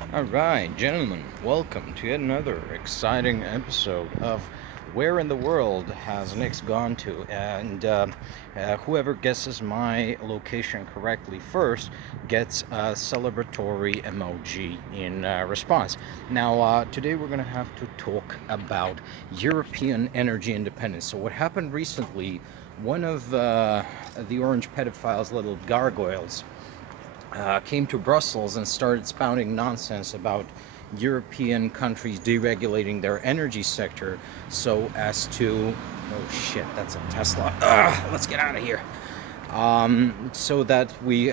All right, gentlemen, welcome to yet another exciting episode of Where in the World Has Nix Gone to? And whoever guesses my location correctly first gets a celebratory emoji in response. Now, today we're going to have to talk about European energy independence. So, what happened recently, one of the orange pedophile's little gargoyles came to Brussels and started spouting nonsense about European countries deregulating their energy sector so as to. Oh shit, that's a Tesla. Ugh, let's get out of here. So that we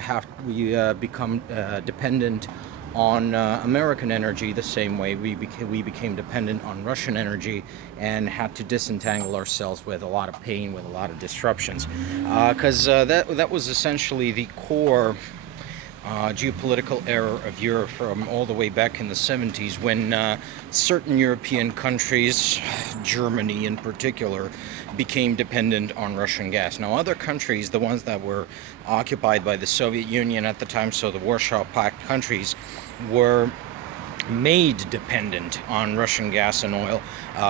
become dependent on American energy the same way we became dependent on Russian energy and had to disentangle ourselves with a lot of pain, with a lot of disruptions, because that was essentially the core geopolitical era of Europe from all the way back in the 70s when certain European countries, Germany in particular, became dependent on Russian gas. Now, other countries, the ones that were occupied by the Soviet Union at the time, so the Warsaw Pact countries, were made dependent on Russian gas and oil,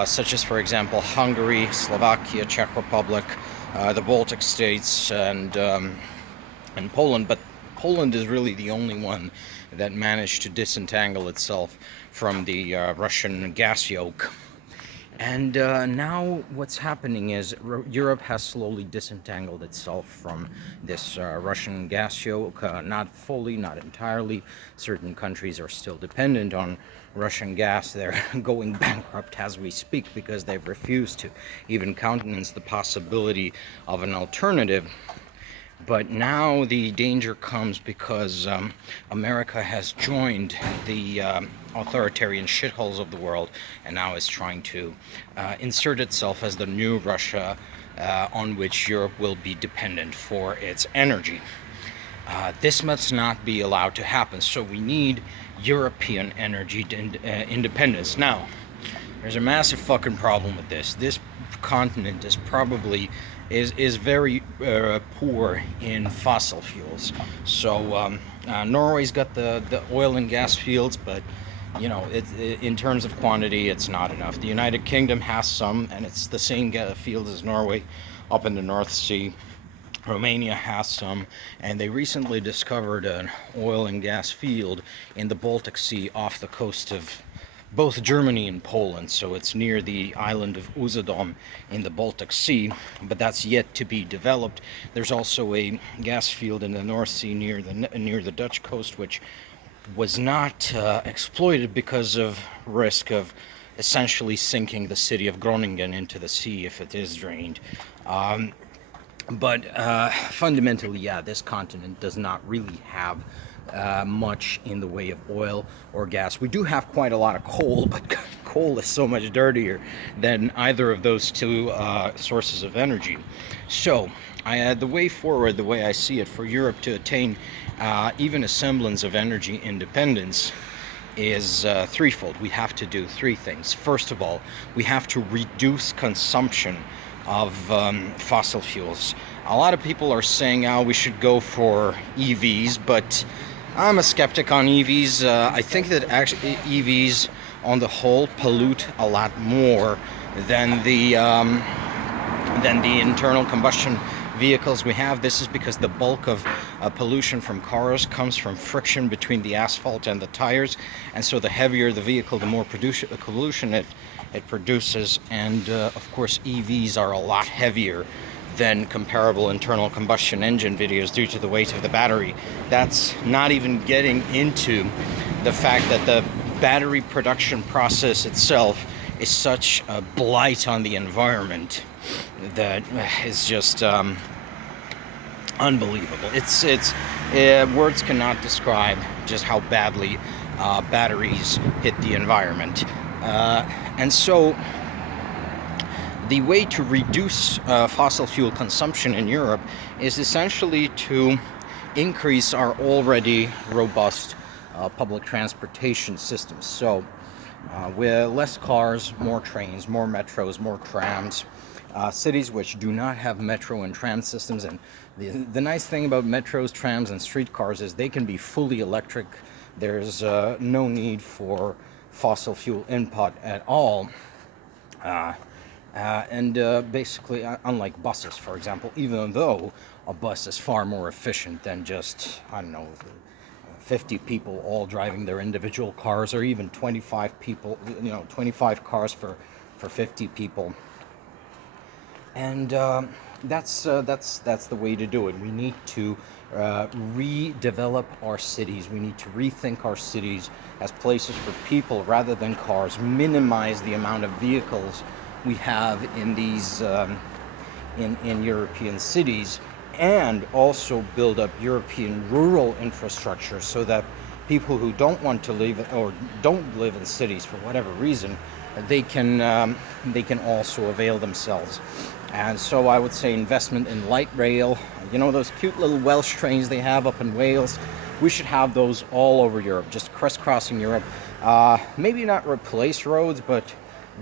such as, for example, Hungary, Slovakia, Czech Republic, the Baltic states, and Poland. But Poland is really the only one that managed to disentangle itself from the Russian gas yoke. And now what's happening is Europe has slowly disentangled itself from this Russian gas yoke. Not fully, not entirely. Certain countries are still dependent on Russian gas. They're going bankrupt as we speak because they've refused to even countenance the possibility of an alternative. But now the danger comes because America has joined the authoritarian shitholes of the world and now is trying to insert itself as the new Russia on which Europe will be dependent for its energy. This must not be allowed to happen, so we need European energy independence. Now, there's a massive fucking problem with this. This continent is very poor in fossil fuels. So Norway's got the oil and gas fields, but in terms of quantity, it's not enough. The United Kingdom has some, and it's the same fields as Norway up in the North Sea. Romania has some, and they recently discovered an oil and gas field in the Baltic Sea off the coast of both Germany and Poland, so it's near the island of Usedom in the Baltic Sea, but that's yet to be developed. There's also a gas field in the North Sea near the Dutch coast, which was not exploited because of risk of essentially sinking the city of Groningen into the sea if it is drained. But fundamentally, yeah, this continent does not really have much in the way of oil or gas. We do have quite a lot of coal, but coal is so much dirtier than either of those two sources of energy. So, the way forward, the way I see it, for Europe to attain even a semblance of energy independence is threefold. We have to do three things. First of all, we have to reduce consumption of fossil fuels. A lot of people are saying, oh, we should go for EVs, but I'm a skeptic on EVs. I think that actually EVs on the whole pollute a lot more than the internal combustion vehicles we have. This is because the bulk of pollution from cars comes from friction between the asphalt and the tires, and so the heavier the vehicle, the more pollution it produces. And of course, EVs are a lot heavier than comparable internal combustion engine videos due to the weight of the battery. That's not even getting into the fact that the battery production process itself is such a blight on the environment that is just unbelievable. It's words cannot describe just how badly batteries hit the environment. And so the way to reduce fossil fuel consumption in Europe is essentially to increase our already robust public transportation systems. So with less cars, more trains, more metros, more trams. Cities which do not have metro and tram systems, and the nice thing about metros, trams, and streetcars is they can be fully electric There's no need for fossil fuel input at all. Basically, unlike buses, for example, even though a bus is far more efficient than just, I don't know, 50 people all driving their individual cars, or even 25 people, 25 cars for 50 people. And that's the way to do it. We need to redevelop our cities. We need to rethink our cities as places for people rather than cars. Minimize the amount of vehicles we have in these in European cities, and also build up European rural infrastructure so that people who don't want to live or don't live in cities for whatever reason, they can also avail themselves. And so I would say investment in light rail, those cute little Welsh trains they have up in Wales, we should have those all over Europe, just crisscrossing Europe. Maybe not replace roads, but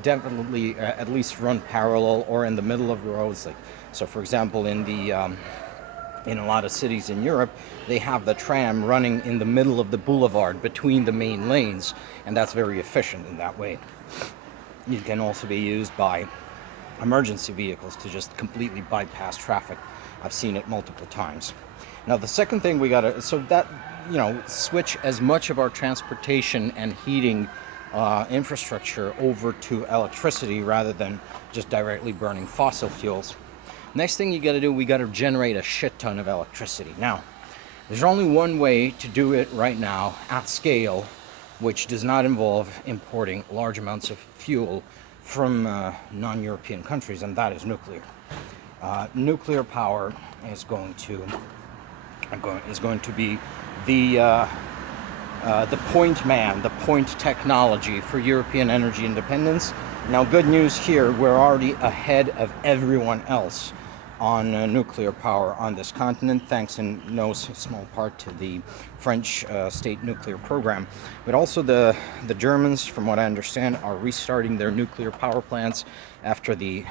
definitely at least run parallel or in the middle of the roads. So for example, in a lot of cities in Europe, they have the tram running in the middle of the boulevard between the main lanes, and that's very efficient in that way. It can also be used by emergency vehicles to just completely bypass traffic. I've seen it multiple times. Now the second thing we gotta, switch as much of our transportation and heating infrastructure over to electricity rather than just directly burning fossil fuels. Next thing you got to do, we got to generate a shit ton of electricity. Now, there's only one way to do it right now at scale, which does not involve importing large amounts of fuel from non-European countries, and that is nuclear. Nuclear power is going to be the point man, the point technology for European energy independence. Now, good news here, we're already ahead of everyone else on nuclear power on this continent, thanks in no small part to the French state nuclear program. But also the Germans, from what I understand, are restarting their nuclear power plants after the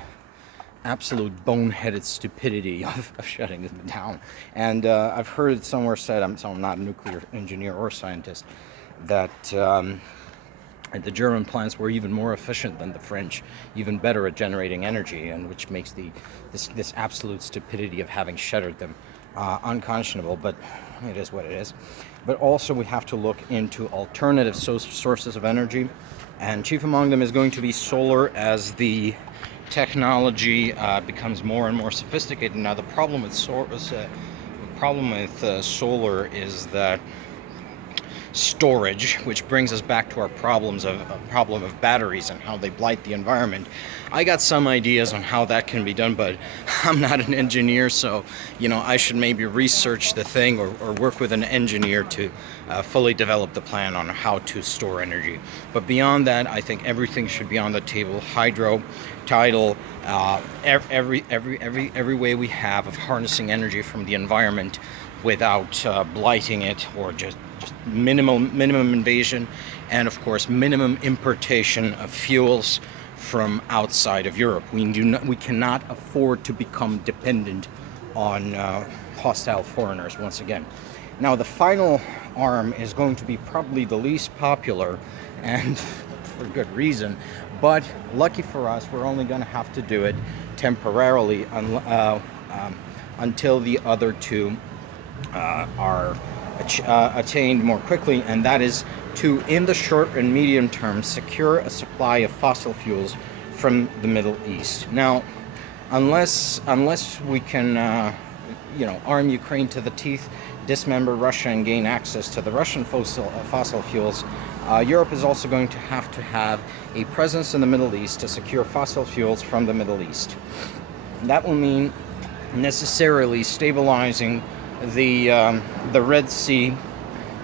absolute boneheaded stupidity of shutting them down. And I've heard it somewhere said, I'm not a nuclear engineer or scientist, that the German plants were even more efficient than the French, even better at generating energy, and which makes this absolute stupidity of having shuttered them unconscionable. But it is what it is. But also we have to look into alternative sources of energy, and chief among them is going to be solar as the technology becomes more and more sophisticated. Now the problem with solar is that storage, which brings us back to our problem of batteries and how they blight the environment. I got some ideas on how that can be done, but I'm not an engineer, so I should maybe research the thing or work with an engineer to fully develop the plan on how to store energy. But beyond that, I think everything should be on the table. Hydro, tidal, every way we have of harnessing energy from the environment without blighting it, or just minimum invasion, and of course minimum importation of fuels from outside of Europe. We cannot afford to become dependent on hostile foreigners once again. Now the final arm is going to be probably the least popular, and for good reason, but lucky for us, we're only going to have to do it temporarily until the other two are attained more quickly, and that is to, in the short and medium term, secure a supply of fossil fuels from the Middle East. Now, unless we can, arm Ukraine to the teeth, dismember Russia, and gain access to the Russian fossil fuels, Europe is also going to have a presence in the Middle East to secure fossil fuels from the Middle East. That will mean necessarily stabilizing the Red Sea,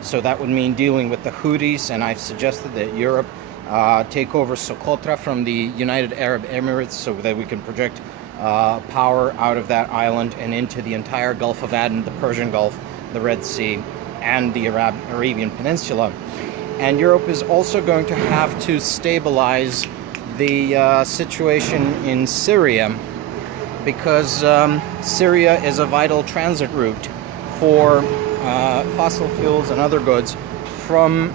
so that would mean dealing with the Houthis, and I've suggested that Europe take over Socotra from the United Arab Emirates so that we can project power out of that island and into the entire Gulf of Aden, the Persian Gulf, the Red Sea, and the Arabian Peninsula. And Europe is also going to have to stabilize the situation in Syria, because Syria is a vital transit route for fossil fuels and other goods from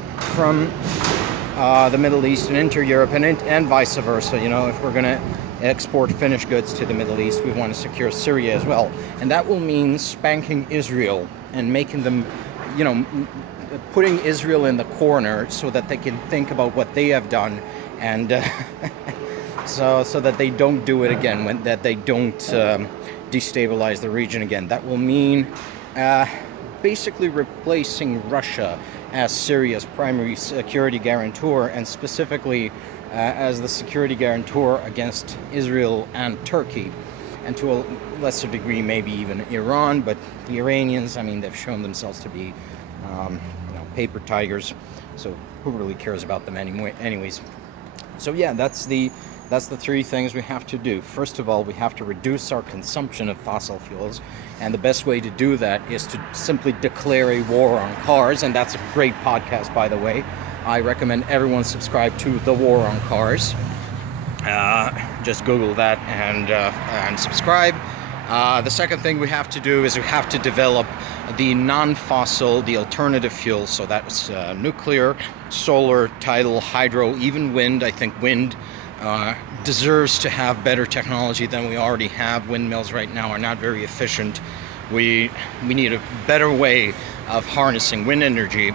the Middle East and into Europe, and vice versa. You know, if we're going to export finished goods to the Middle East, we want to secure Syria as well. And that will mean spanking Israel and making them, you know, putting Israel in the corner so that they can think about what they have done, and so that they don't do it again, that they don't destabilize the region again. That will mean basically replacing Russia as Syria's primary security guarantor, and specifically as the security guarantor against Israel and Turkey, and to a lesser degree maybe even Iran. But the Iranians, I mean, they've shown themselves to be paper tigers, so who really cares about them anyways? So yeah, that's the three things we have to do. First of all, we have to reduce our consumption of fossil fuels, and the best way to do that is to simply declare a war on cars. And that's a great podcast, by the way. I recommend everyone subscribe to The War on Cars. Just Google that and subscribe. The second thing we have to do is we have to develop the non-fossil, the alternative fuels. So that's nuclear, solar, tidal, hydro, even wind. I think wind deserves to have better technology than we already have. Windmills right now are not very efficient. We need a better way of harnessing wind energy.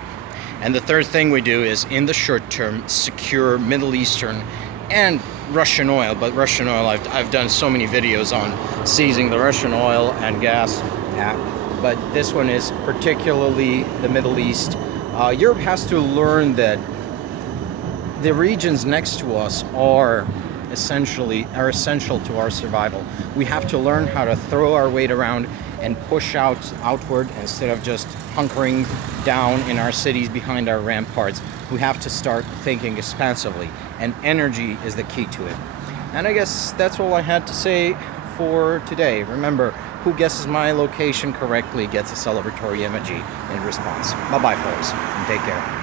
And the third thing we do is, in the short term, secure Middle Eastern and Russian oil. But Russian oil, I've done so many videos on seizing the Russian oil and gas. But this one is particularly the Middle East. Europe has to learn that the regions next to us are essential to our survival. We have to learn how to throw our weight around and push outward instead of just hunkering down in our cities behind our ramparts. We have to start thinking expansively, and energy is the key to it. And I guess that's all I had to say for today. Remember, who guesses my location correctly gets a celebratory emoji in response. Bye-bye, folks, and take care.